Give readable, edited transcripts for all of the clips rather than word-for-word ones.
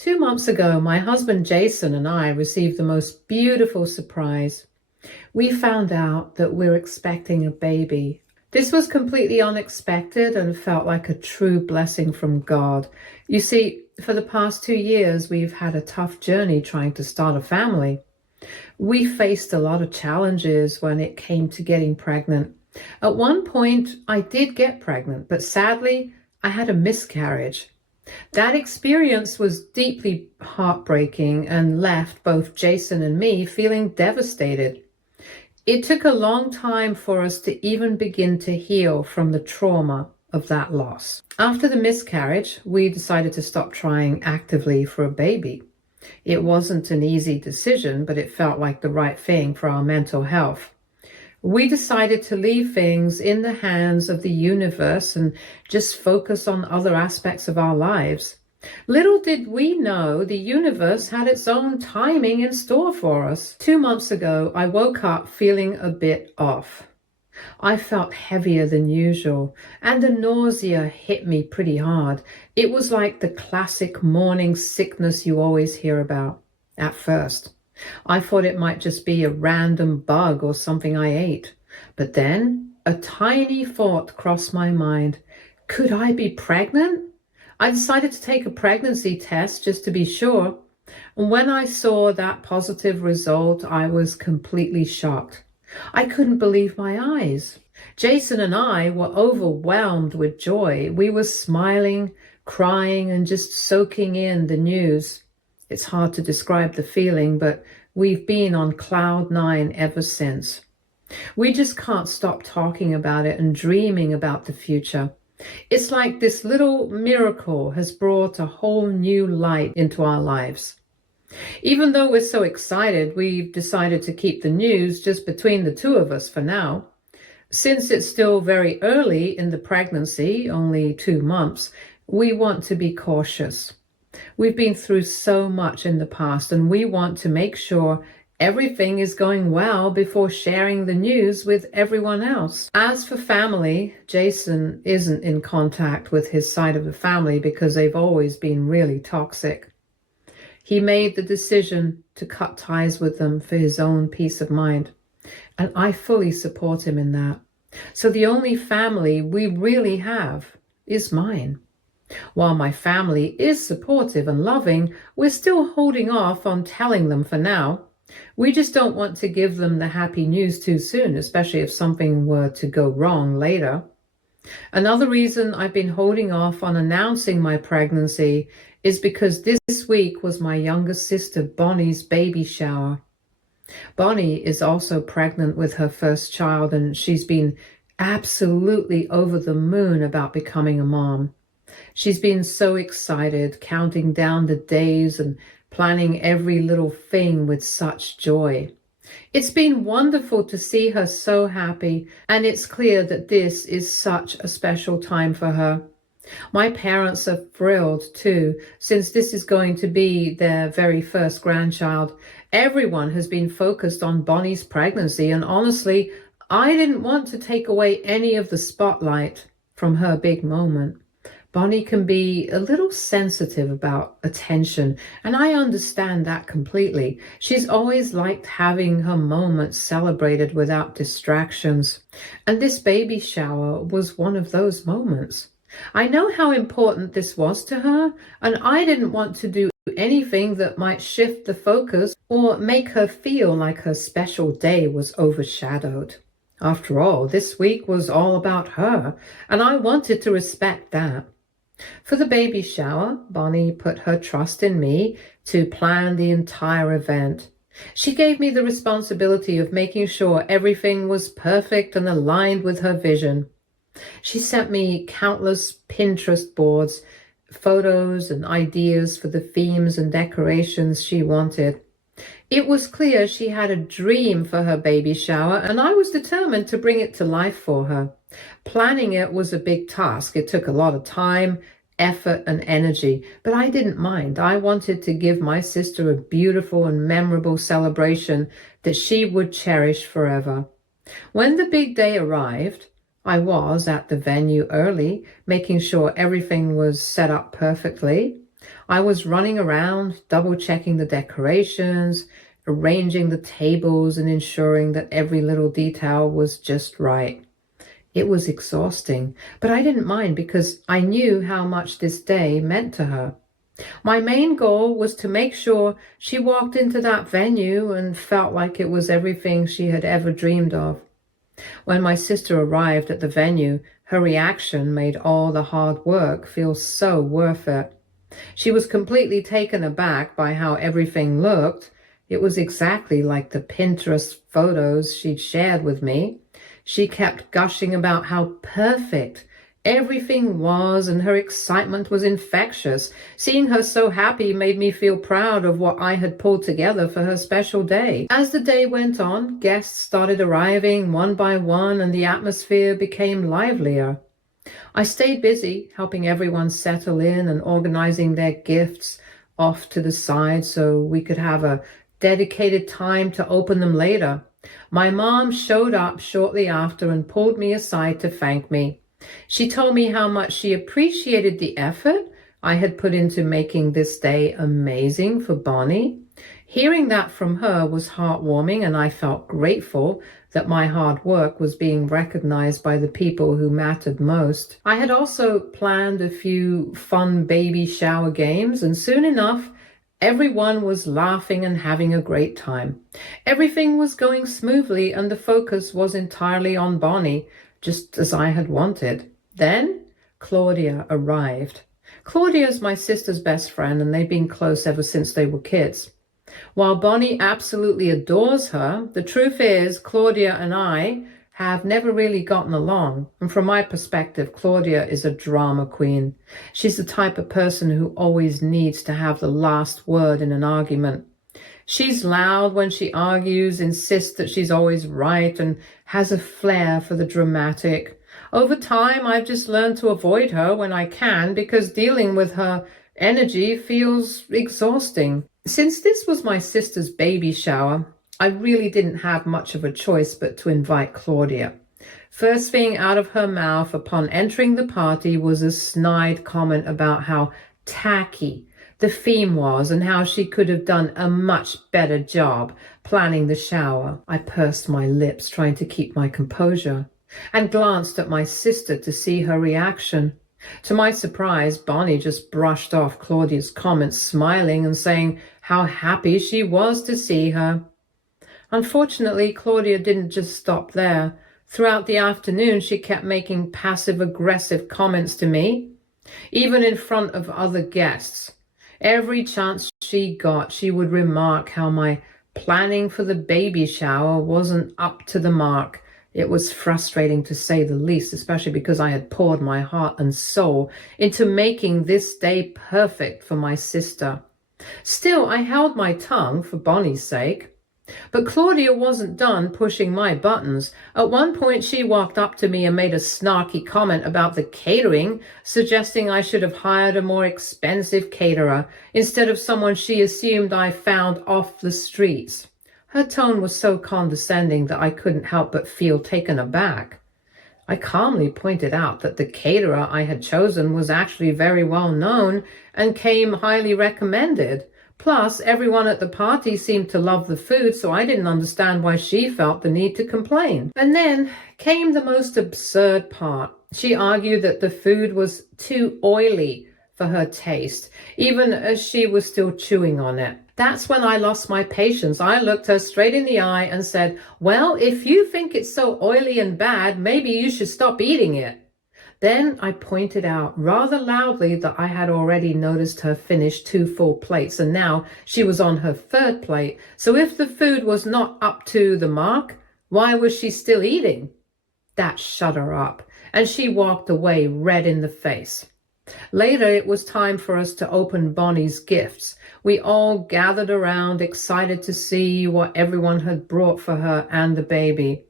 2 months ago, my husband Jason and I received the most beautiful surprise. We found out that we're expecting a baby. This was completely unexpected and felt like a true blessing from God. You see, for the past 2 years, we've had a tough journey trying to start a family. We faced a lot of challenges when it came to getting pregnant. At one point, I did get pregnant, but sadly, I had a miscarriage. That experience was deeply heartbreaking and left both Jason and me feeling devastated. It took a long time for us to even begin to heal from the trauma of that loss. After the miscarriage, we decided to stop trying actively for a baby. It wasn't an easy decision, but it felt like the right thing for our mental health. We decided to leave things in the hands of the universe and just focus on other aspects of our lives. Little did we know the universe had its own timing in store for us. 2 months ago, I woke up feeling a bit off. I felt heavier than usual, and the nausea hit me pretty hard. It was like the classic morning sickness you always hear about. At first, I thought it might just be a random bug or something I ate. But then a tiny thought crossed my mind. Could I be pregnant? I decided to take a pregnancy test just to be sure. And when I saw that positive result, I was completely shocked. I couldn't believe my eyes. Jason and I were overwhelmed with joy. We were smiling, crying, and just soaking in the news. It's hard to describe the feeling, but we've been on cloud nine ever since. We just can't stop talking about it and dreaming about the future. It's like this little miracle has brought a whole new light into our lives. Even though we're so excited, we've decided to keep the news just between the two of us for now. Since it's still very early in the pregnancy, only 2 months, we want to be cautious. We've been through so much in the past, and we want to make sure everything is going well before sharing the news with everyone else. As for family, Jason isn't in contact with his side of the family because they've always been really toxic. He made the decision to cut ties with them for his own peace of mind, and I fully support him in that. So the only family we really have is mine. While my family is supportive and loving, we're still holding off on telling them for now. We just don't want to give them the happy news too soon, especially if something were to go wrong later. Another reason I've been holding off on announcing my pregnancy is because this week was my youngest sister Bonnie's baby shower. Bonnie is also pregnant with her first child, and she's been absolutely over the moon about becoming a mom. She's been so excited, counting down the days and planning every little thing with such joy. It's been wonderful to see her so happy, and it's clear that this is such a special time for her. My parents are thrilled too, since this is going to be their very first grandchild. Everyone has been focused on Bonnie's pregnancy, and honestly, I didn't want to take away any of the spotlight from her big moment. Bonnie can be a little sensitive about attention, and I understand that completely. She's always liked having her moments celebrated without distractions, and this baby shower was one of those moments. I know how important this was to her, and I didn't want to do anything that might shift the focus or make her feel like her special day was overshadowed. After all, this week was all about her, and I wanted to respect that. For the baby shower, Bonnie put her trust in me to plan the entire event. She gave me the responsibility of making sure everything was perfect and aligned with her vision. She sent me countless Pinterest boards, photos and ideas for the themes and decorations she wanted. It was clear she had a dream for her baby shower, and I was determined to bring it to life for her. Planning it was a big task. It took a lot of time, effort, and energy, but I didn't mind. I wanted to give my sister a beautiful and memorable celebration that she would cherish forever. When the big day arrived, I was at the venue early, making sure everything was set up perfectly. I was running around, double-checking the decorations, arranging the tables, and ensuring that every little detail was just right. It was exhausting, but I didn't mind because I knew how much this day meant to her. My main goal was to make sure she walked into that venue and felt like it was everything she had ever dreamed of. When my sister arrived at the venue, her reaction made all the hard work feel so worth it. She was completely taken aback by how everything looked. It was exactly like the Pinterest photos she'd shared with me. She kept gushing about how perfect everything was, and her excitement was infectious. Seeing her so happy made me feel proud of what I had pulled together for her special day. As the day went on, guests started arriving one by one, and the atmosphere became livelier. I stayed busy helping everyone settle in and organizing their gifts off to the side so we could have a dedicated time to open them later. My mom showed up shortly after and pulled me aside to thank me. She told me how much she appreciated the effort I had put into making this day amazing for Bonnie. Hearing that from her was heartwarming, and I felt grateful that my hard work was being recognized by the people who mattered most. I had also planned a few fun baby shower games, and soon enough, everyone was laughing and having a great time. Everything was going smoothly, and the focus was entirely on Bonnie, just as I had wanted. Then Claudia arrived. Claudia is my sister's best friend, and they've been close ever since they were kids. While Bonnie absolutely adores her, the truth is Claudia and I have never really gotten along. And from my perspective, Claudia is a drama queen. She's the type of person who always needs to have the last word in an argument. She's loud when she argues, insists that she's always right, and has a flair for the dramatic. Over time, I've just learned to avoid her when I can because dealing with her energy feels exhausting. Since this was my sister's baby shower, I really didn't have much of a choice but to invite Claudia. First thing out of her mouth upon entering the party was a snide comment about how tacky the theme was and how she could have done a much better job planning the shower. I pursed my lips, trying to keep my composure, and glanced at my sister to see her reaction. To my surprise, Bonnie just brushed off Claudia's comments, smiling and saying how happy she was to see her. Unfortunately, Claudia didn't just stop there. Throughout the afternoon, she kept making passive-aggressive comments to me, even in front of other guests. Every chance she got, she would remark how my planning for the baby shower wasn't up to the mark. It was frustrating to say the least, especially because I had poured my heart and soul into making this day perfect for my sister. Still, I held my tongue for Bonnie's sake. But Claudia wasn't done pushing my buttons. At one point, she walked up to me and made a snarky comment about the catering, suggesting I should have hired a more expensive caterer instead of someone she assumed I found off the streets. Her tone was so condescending that I couldn't help but feel taken aback. I calmly pointed out that the caterer I had chosen was actually very well known and came highly recommended. Plus, everyone at the party seemed to love the food, so I didn't understand why she felt the need to complain. And then came the most absurd part. She argued that the food was too oily for her taste, even as she was still chewing on it. That's when I lost my patience. I looked her straight in the eye and said, "Well, if you think it's so oily and bad, maybe you should stop eating it." Then I pointed out rather loudly that I had already noticed her finish 2 full plates, and now she was on her 3rd plate. So if the food was not up to the mark, why was she still eating? That shut her up, and she walked away red in the face. Later, it was time for us to open Bonnie's gifts. We all gathered around, excited to see what everyone had brought for her and the baby.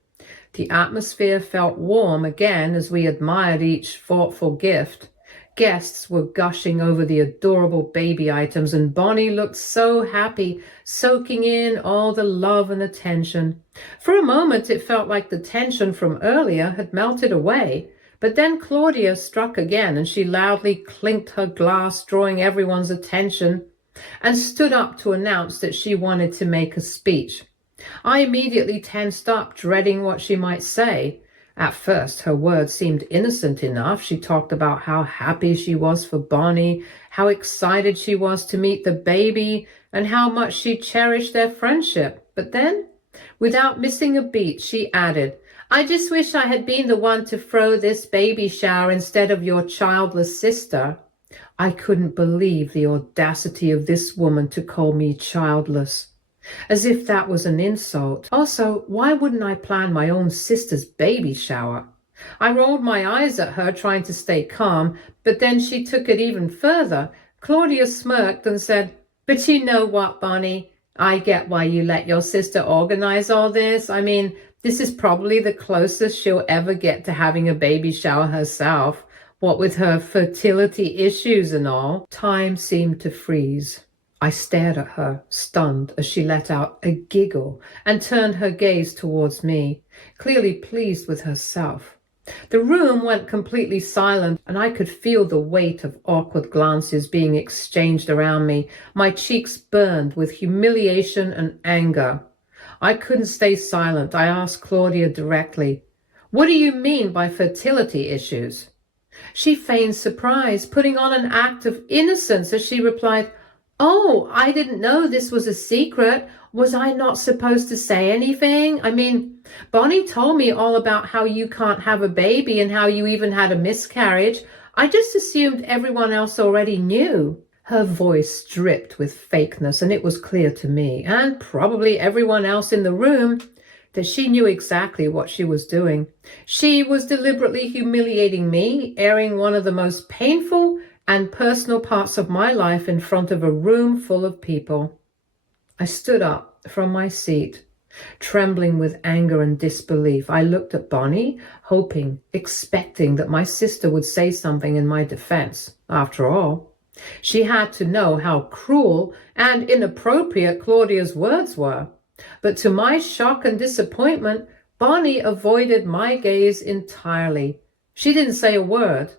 The atmosphere felt warm again as we admired each thoughtful gift. Guests were gushing over the adorable baby items, and Bonnie looked so happy, soaking in all the love and attention. For a moment, it felt like the tension from earlier had melted away, But then Claudia struck again, and she loudly clinked her glass, drawing everyone's attention, and stood up to announce that she wanted to make a speech. I immediately tensed up, dreading what she might say. At first, her words seemed innocent enough. She talked about how happy she was for Bonnie, how excited she was to meet the baby, and how much she cherished their friendship. But then, without missing a beat, she added, "I just wish I had been the one to throw this baby shower instead of your childless sister." I couldn't believe the audacity of this woman to call me childless, as if that was an insult. Also, why wouldn't I plan my own sister's baby shower? I rolled my eyes at her, trying to stay calm, but then she took it even further. Claudia smirked and said, "But you know what, Bonnie? I get why you let your sister organize all this. I mean, this is probably the closest she'll ever get to having a baby shower herself. What with her fertility issues and all." Time seemed to freeze. I stared at her, stunned, as she let out a giggle and turned her gaze towards me, clearly pleased with herself. The room went completely silent, and I could feel the weight of awkward glances being exchanged around me. My cheeks burned with humiliation and anger. I couldn't stay silent. I asked Claudia directly, "What do you mean by fertility issues?" She feigned surprise, putting on an act of innocence as she replied, "Oh, I didn't know this was a secret. Was I not supposed to say anything? I mean, Bonnie told me all about how you can't have a baby and how you even had a miscarriage. I just assumed everyone else already knew." Her voice dripped with fakeness, and it was clear to me, and probably everyone else in the room, that she knew exactly what she was doing. She was deliberately humiliating me, airing one of the most painful and personal parts of my life in front of a room full of people. I stood up from my seat, trembling with anger and disbelief. I looked at Bonnie, hoping, expecting that my sister would say something in my defense. After all, she had to know how cruel and inappropriate Claudia's words were. But to my shock and disappointment, Bonnie avoided my gaze entirely. She didn't say a word.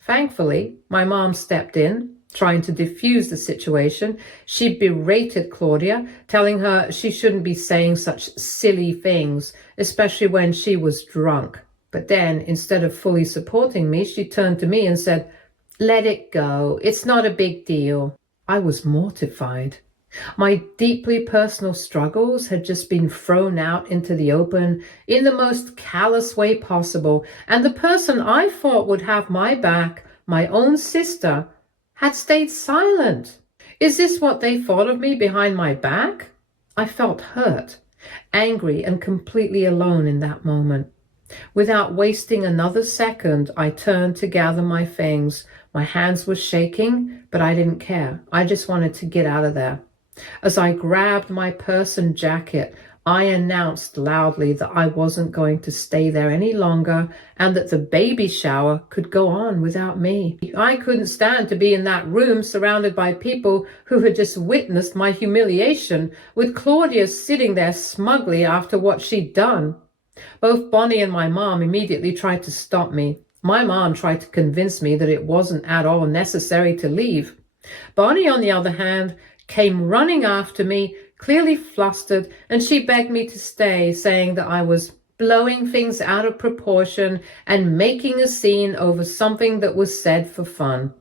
Thankfully, my mom stepped in, trying to diffuse the situation. She berated Claudia, telling her she shouldn't be saying such silly things, especially when she was drunk. But then, instead of fully supporting me, she turned to me and said, "Let it go. It's not a big deal." I was mortified. My deeply personal struggles had just been thrown out into the open in the most callous way possible, and the person I thought would have my back, my own sister, had stayed silent. Is this what they thought of me behind my back? I felt hurt, angry, and completely alone in that moment. Without wasting another second, I turned to gather my things. My hands were shaking, but I didn't care. I just wanted to get out of there. As I grabbed my purse and jacket, I announced loudly that I wasn't going to stay there any longer and that the baby shower could go on without me. I couldn't stand to be in that room surrounded by people who had just witnessed my humiliation, with Claudia sitting there smugly after what she'd done. Both Bonnie and my mom immediately tried to stop me. My mom tried to convince me that it wasn't at all necessary to leave. Bonnie, on the other hand, came running after me, clearly flustered, and she begged me to stay, saying that I was blowing things out of proportion and making a scene over something that was said for fun.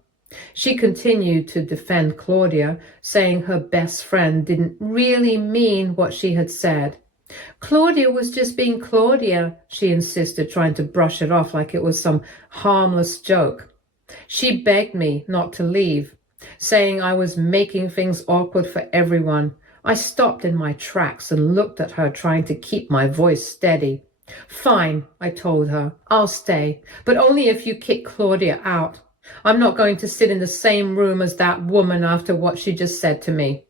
She continued to defend Claudia, saying her best friend didn't really mean what she had said. Claudia was just being Claudia, she insisted, trying to brush it off like it was some harmless joke. She begged me not to leave, saying I was making things awkward for everyone. I stopped in my tracks and looked at her, trying to keep my voice steady. "Fine," I told her. "I'll stay, but only if you kick Claudia out. I'm not going to sit in the same room as that woman after what she just said to me."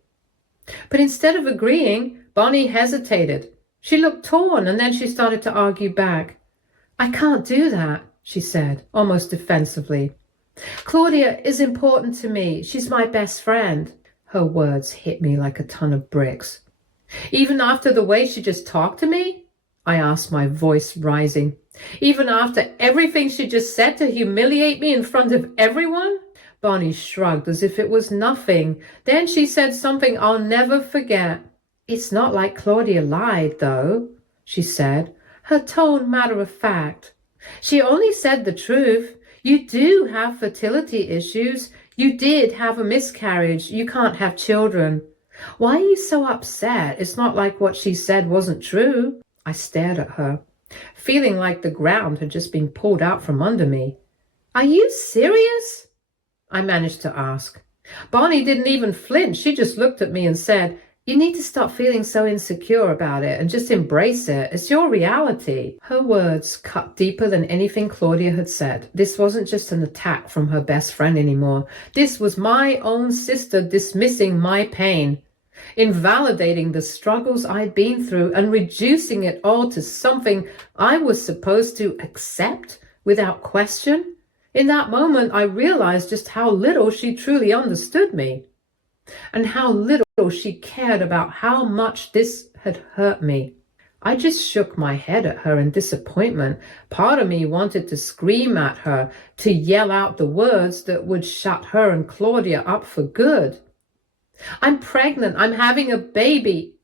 But instead of agreeing, Bonnie hesitated. She looked torn, and then she started to argue back. "I can't do that," she said, almost defensively. "Claudia is important to me. She's my best friend." Her words hit me like a ton of bricks. "Even after the way she just talked to me?" I asked, my voice rising. Even after everything she just said to humiliate me in front of everyone? Bonnie shrugged as if it was nothing. Then she said something I'll never forget. It's not like Claudia lied, though, she said, her tone matter of fact. She only said the truth. You do have fertility issues. You did have a miscarriage. You can't have children. Why are you so upset? It's not like what she said wasn't true. I stared at her, feeling like the ground had just been pulled out from under me. Are you serious? I managed to ask. Bonnie didn't even flinch. She just looked at me and said, you need to stop feeling so insecure about it and just embrace it. It's your reality. Her words cut deeper than anything Claudia had said. This wasn't just an attack from her best friend anymore. This was my own sister dismissing my pain, invalidating the struggles I'd been through and reducing it all to something I was supposed to accept without question. In that moment, I realized just how little she truly understood me and how little she cared about how much this had hurt me. I just shook my head at her in disappointment. Part of me wanted to scream at her, to yell out the words that would shut her and Claudia up for good. I'm pregnant. I'm having a baby.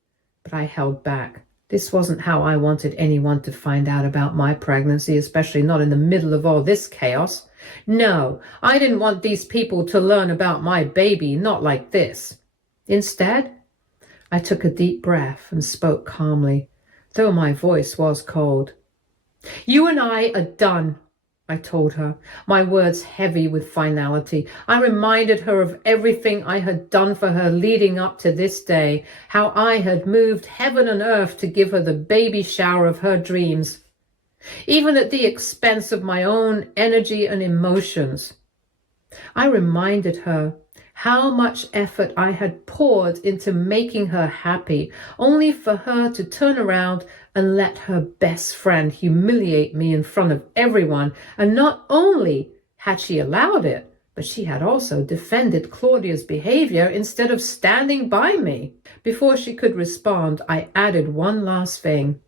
But I held back. This wasn't how I wanted anyone to find out about my pregnancy, especially not in the middle of all this chaos. No, I didn't want these people to learn about my baby, not like this. Instead, I took a deep breath and spoke calmly, though my voice was cold. You and I are done, I told her, my words heavy with finality. I reminded her of everything I had done for her leading up to this day, how I had moved heaven and earth to give her the baby shower of her dreams, even at the expense of my own energy and emotions. I reminded her how much effort I had poured into making her happy, only for her to turn around and let her best friend humiliate me in front of everyone. And not only had she allowed it, but she had also defended Claudia's behavior instead of standing by me. Before she could respond, I added one last thing.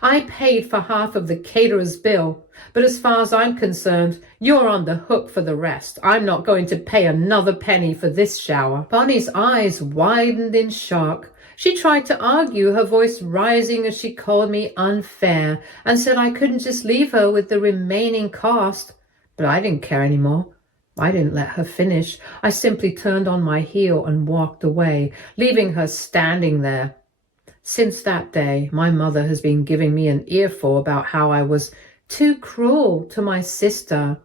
I paid for half of the caterer's bill, but as far as I'm concerned, you're on the hook for the rest. I'm not going to pay another penny for this shower. Bonnie's eyes widened in shock. She tried to argue, her voice rising as she called me unfair and said I couldn't just leave her with the remaining cost. But I didn't care anymore. I didn't let her finish. I simply turned on my heel and walked away, leaving her standing there. Since that day, my mother has been giving me an earful about how I was too cruel to my sister.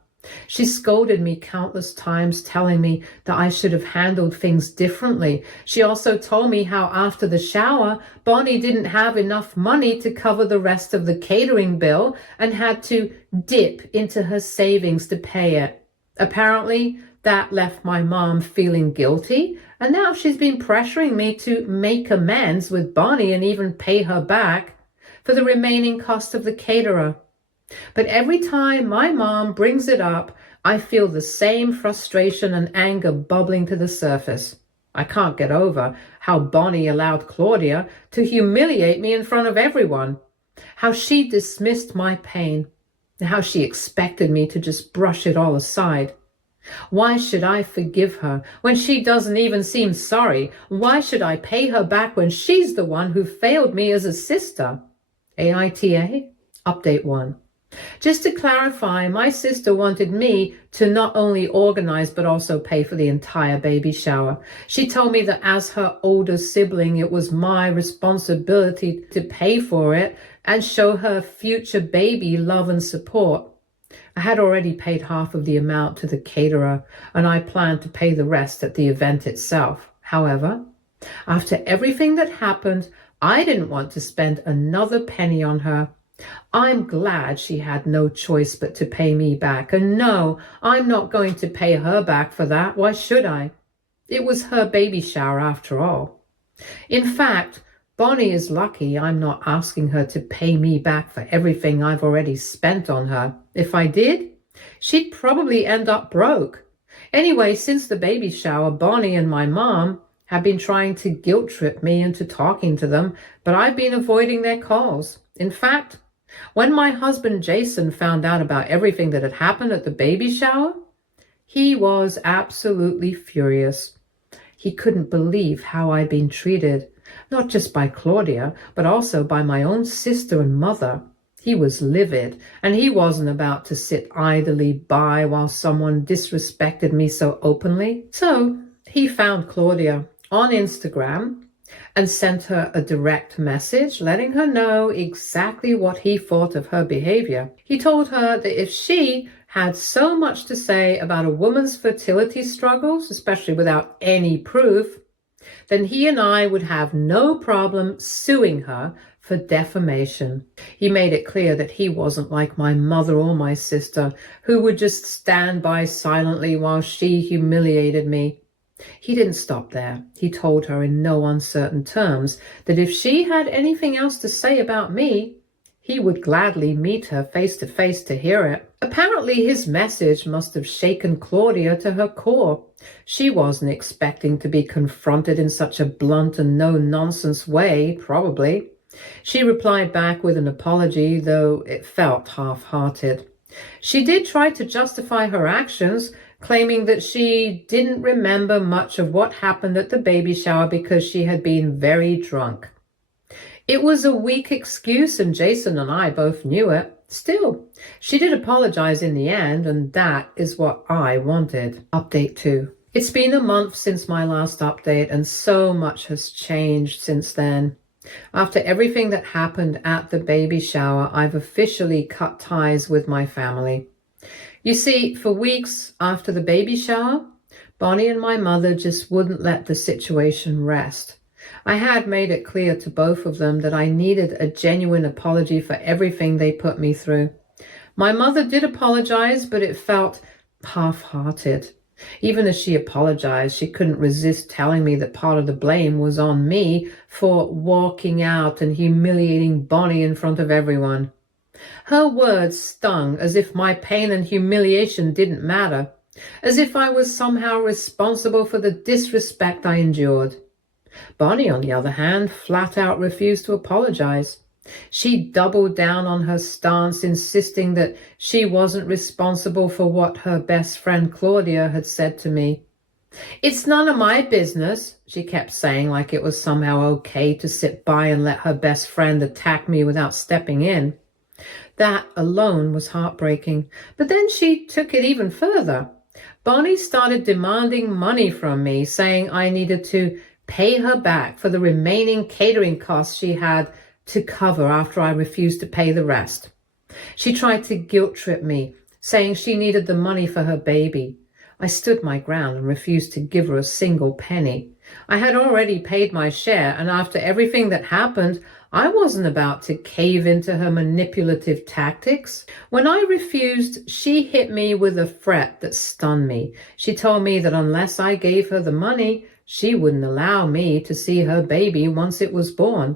She scolded me countless times, telling me that I should have handled things differently. She also told me how after the shower, Bonnie didn't have enough money to cover the rest of the catering bill and had to dip into her savings to pay it. Apparently, that left my mom feeling guilty, and now she's been pressuring me to make amends with Bonnie and even pay her back for the remaining cost of the caterer. But every time my mom brings it up, I feel the same frustration and anger bubbling to the surface. I can't get over how Bonnie allowed Claudia to humiliate me in front of everyone, how she dismissed my pain, and how she expected me to just brush it all aside. Why should I forgive her when she doesn't even seem sorry? Why should I pay her back when she's the one who failed me as a sister? AITA, Update 1. Just to clarify, my sister wanted me to not only organize but also pay for the entire baby shower. She told me that as her older sibling, it was my responsibility to pay for it and show her future baby love and support. I had already paid half of the amount to the caterer, and I planned to pay the rest at the event itself. However, after everything that happened, I didn't want to spend another penny on her. I'm glad she had no choice but to pay me back. And no, I'm not going to pay her back for that. Why should I? It was her baby shower after all. In fact, Bonnie is lucky I'm not asking her to pay me back for everything I've already spent on her. If I did, she'd probably end up broke. Anyway, since the baby shower, Bonnie and my mom have been trying to guilt trip me into talking to them, but I've been avoiding their calls. In fact, when my husband Jason found out about everything that had happened at the baby shower, he was absolutely furious. He couldn't believe how I'd been treated, not just by Claudia, but also by my own sister and mother. He was livid, and he wasn't about to sit idly by while someone disrespected me so openly. So he found Claudia on Instagram and sent her a direct message letting her know exactly what he thought of her behavior. He told her that if she had so much to say about a woman's fertility struggles, especially without any proof, then he and I would have no problem suing her for defamation. He made it clear that he wasn't like my mother or my sister, who would just stand by silently while she humiliated me. He didn't stop there. He told her in no uncertain terms that if she had anything else to say about me, he would gladly meet her face to face to hear it. Apparently, his message must have shaken Claudia to her core. She wasn't expecting to be confronted in such a blunt and no-nonsense way, probably. She replied back with an apology, though it felt half-hearted. She did try to justify her actions, claiming that she didn't remember much of what happened at the baby shower because she had been very drunk. It was a weak excuse, and Jason and I both knew it. Still, she did apologize in the end, and that is what I wanted. Update 2. It's been a month since my last update, and so much has changed since then. After everything that happened at the baby shower, I've officially cut ties with my family. You see, for weeks after the baby shower, Bonnie and my mother just wouldn't let the situation rest. I had made it clear to both of them that I needed a genuine apology for everything they put me through. My mother did apologize, but it felt half-hearted. Even as she apologized, she couldn't resist telling me that part of the blame was on me for walking out and humiliating Bonnie in front of everyone. Her words stung as if my pain and humiliation didn't matter, as if I was somehow responsible for the disrespect I endured. Bonnie, on the other hand, flat out refused to apologize. She doubled down on her stance, insisting that she wasn't responsible for what her best friend Claudia had said to me. "It's none of my business," she kept saying, like it was somehow okay to sit by and let her best friend attack me without stepping in. That alone was heartbreaking. But then she took it even further. Bonnie started demanding money from me, saying I needed to pay her back for the remaining catering costs she had to cover after I refused to pay the rest. She tried to guilt trip me, saying she needed the money for her baby. I stood my ground and refused to give her a single penny. I had already paid my share, and after everything that happened, I wasn't about to cave into her manipulative tactics. When I refused, she hit me with a threat that stunned me. She told me that unless I gave her the money, she wouldn't allow me to see her baby once it was born.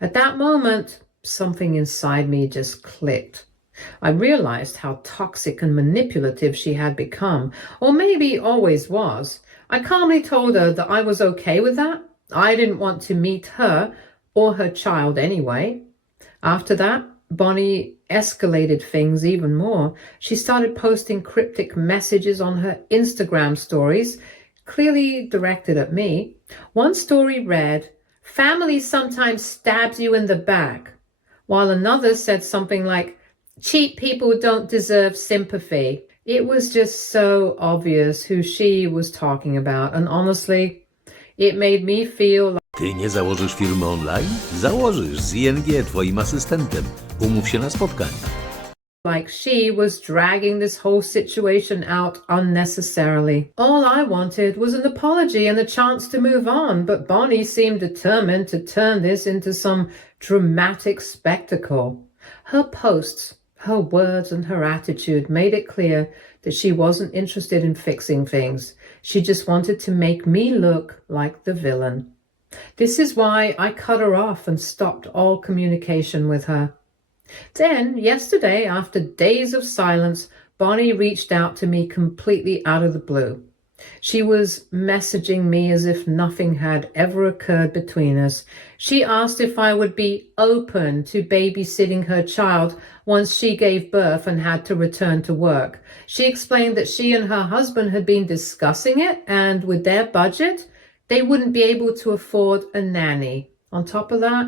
At that moment, something inside me just clicked. I realized how toxic and manipulative she had become, or maybe always was. I calmly told her that I was okay with that. I didn't want to meet her or her child anyway. After that, Bonnie escalated things even more. She started posting cryptic messages on her Instagram stories, clearly directed at me. One story read, "Family sometimes stabs you in the back," while another said something like, "Cheap people don't deserve sympathy." It was just so obvious who she was talking about, and honestly, it made me feel like Ty nie założysz firmy online? Założysz z ING twoim asystentem. Umów się na spotkanie. she was dragging this whole situation out unnecessarily. All I wanted was an apology and a chance to move on, but Bonnie seemed determined to turn this into some dramatic spectacle. Her posts, her words, and her attitude made it clear that she wasn't interested in fixing things. She just wanted to make me look like the villain. This is why I cut her off and stopped all communication with her. Then, yesterday, after days of silence, Bonnie reached out to me completely out of the blue. She was messaging me as if nothing had ever occurred between us. She asked if I would be open to babysitting her child once she gave birth and had to return to work. She explained that she and her husband had been discussing it, and with their budget, they wouldn't be able to afford a nanny. On top of that,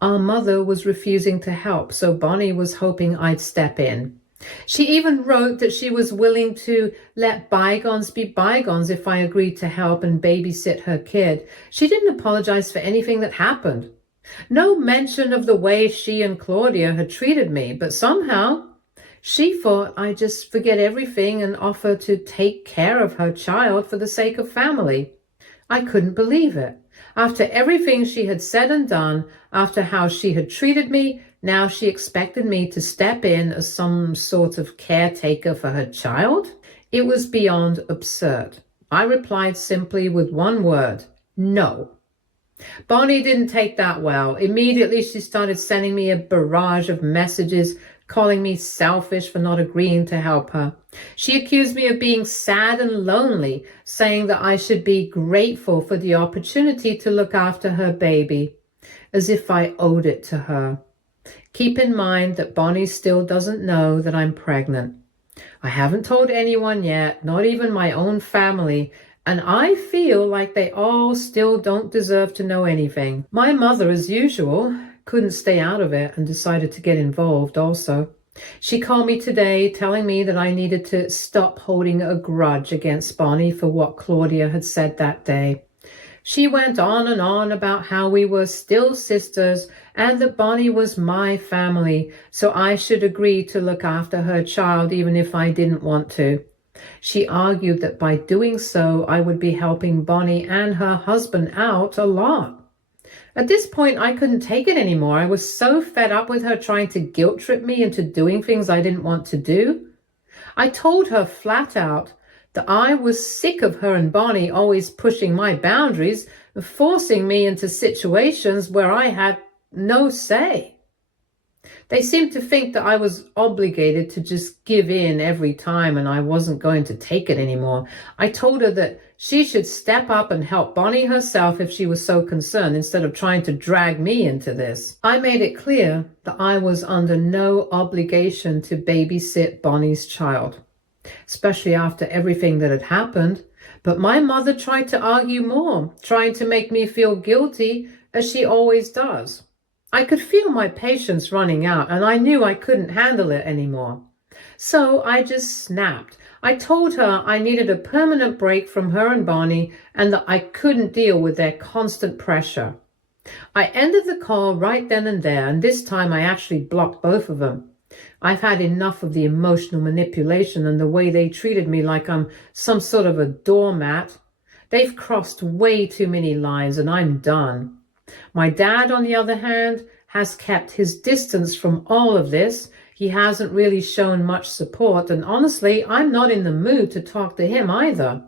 our mother was refusing to help, so Bonnie was hoping I'd step in. She even wrote that she was willing to let bygones be bygones if I agreed to help and babysit her kid. She didn't apologize for anything that happened. No mention of the way she and Claudia had treated me, but somehow she thought I'd just forget everything and offer to take care of her child for the sake of family. I couldn't believe it. After everything she had said and done, after how she had treated me, now she expected me to step in as some sort of caretaker for her child? It was beyond absurd. I replied simply with one word: no. Bonnie didn't take that well. Immediately she started sending me a barrage of messages, calling me selfish for not agreeing to help her. She accused me of being sad and lonely, saying that I should be grateful for the opportunity to look after her baby, as if I owed it to her. Keep in mind that Bonnie still doesn't know that I'm pregnant. I haven't told anyone yet, not even my own family, and I feel like they all still don't deserve to know anything. My mother, as usual, couldn't stay out of it and decided to get involved also. She called me today telling me that I needed to stop holding a grudge against Bonnie for what Claudia had said that day. She went on and on about how we were still sisters and that Bonnie was my family, so I should agree to look after her child even if I didn't want to. She argued that by doing so, I would be helping Bonnie and her husband out a lot. At this point, I couldn't take it anymore. I was so fed up with her trying to guilt trip me into doing things I didn't want to do. I told her flat out that I was sick of her and Bonnie always pushing my boundaries and forcing me into situations where I had no say. They seemed to think that I was obligated to just give in every time and I wasn't going to take it anymore. I told her that she should step up and help Bonnie herself if she was so concerned, instead of trying to drag me into this. I made it clear that I was under no obligation to babysit Bonnie's child, especially after everything that had happened. But my mother tried to argue more, trying to make me feel guilty, as she always does. I could feel my patience running out, and I knew I couldn't handle it anymore. So I just snapped. I told her I needed a permanent break from her and Bonnie and that I couldn't deal with their constant pressure. I ended the call right then and there, and this time I actually blocked both of them. I've had enough of the emotional manipulation and the way they treated me like I'm some sort of a doormat. They've crossed way too many lines, and I'm done. My dad, on the other hand, has kept his distance from all of this. He hasn't really shown much support, and honestly, I'm not in the mood to talk to him either.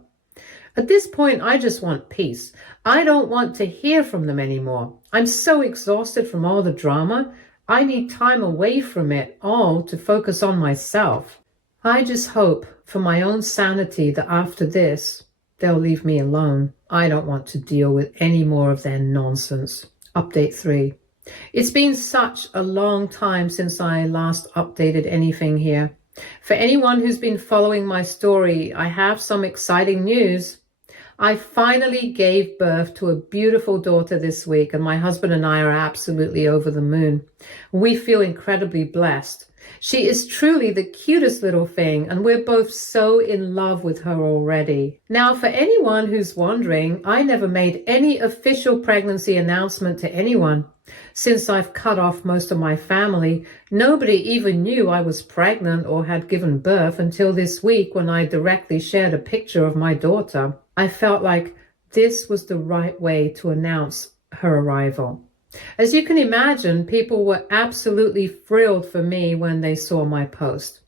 At this point, I just want peace. I don't want to hear from them anymore. I'm so exhausted from all the drama. I need time away from it all to focus on myself. I just hope, for my own sanity, that after this, they'll leave me alone. I don't want to deal with any more of their nonsense. Update 3. It's been such a long time since I last updated anything here. For anyone who's been following my story, I have some exciting news. I finally gave birth to a beautiful daughter this week, and my husband and I are absolutely over the moon. We feel incredibly blessed. She is truly the cutest little thing, and we're both so in love with her already. Now, for anyone who's wondering, I never made any official pregnancy announcement to anyone. Since I've cut off most of my family, nobody even knew I was pregnant or had given birth until this week when I directly shared a picture of my daughter. I felt like this was the right way to announce her arrival. As you can imagine, people were absolutely thrilled for me when they saw my post.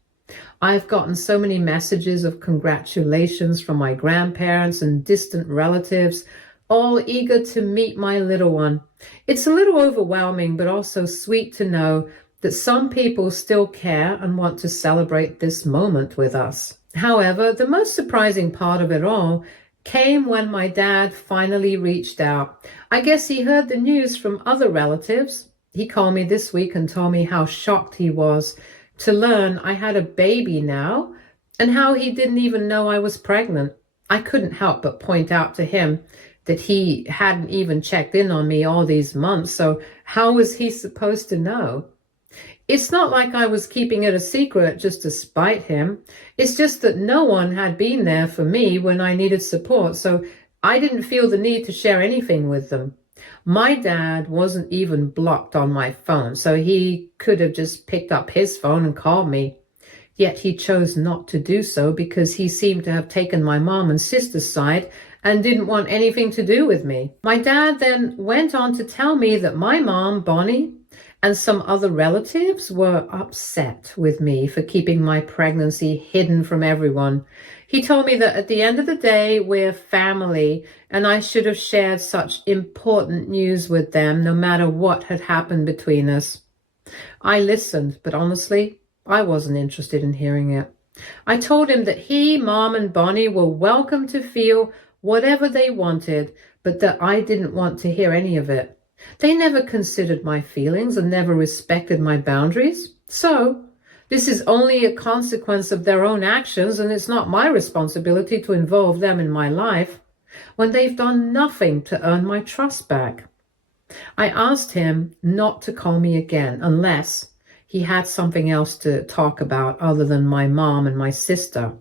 I've gotten so many messages of congratulations from my grandparents and distant relatives, all eager to meet my little one. It's a little overwhelming, but also sweet to know that some people still care and want to celebrate this moment with us. However, the most surprising part of it all came when my dad finally reached out. I guess he heard the news from other relatives. He called me this week and told me how shocked he was to learn I had a baby now and how he didn't even know I was pregnant. I couldn't help but point out to him that he hadn't even checked in on me all these months, so how was he supposed to know? It's not like I was keeping it a secret just to spite him. It's just that no one had been there for me when I needed support, so I didn't feel the need to share anything with them. My dad wasn't even blocked on my phone, so he could have just picked up his phone and called me. Yet he chose not to do so because he seemed to have taken my mom and sister's side and didn't want anything to do with me. My dad then went on to tell me that my mom, Bonnie, and some other relatives were upset with me for keeping my pregnancy hidden from everyone. He told me that at the end of the day, we're family, and I should have shared such important news with them no matter what had happened between us. I listened, but honestly, I wasn't interested in hearing it. I told him that he, Mom, and Bonnie were welcome to feel whatever they wanted, but that I didn't want to hear any of it. They never considered my feelings and never respected my boundaries. So, this is only a consequence of their own actions, and it's not my responsibility to involve them in my life when they've done nothing to earn my trust back. I asked him not to call me again unless he had something else to talk about other than my mom and my sister.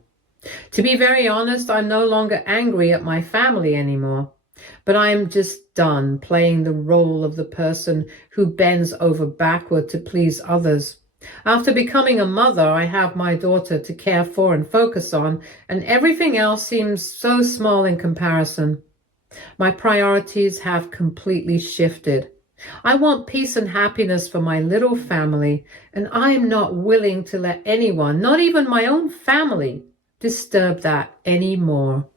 To be very honest, I'm no longer angry at my family anymore. But I'm just done playing the role of the person who bends over backward to please others. After becoming a mother, I have my daughter to care for and focus on, and everything else seems so small in comparison. My priorities have completely shifted. I want peace and happiness for my little family, and I'm not willing to let anyone, not even my own family, disturb that anymore.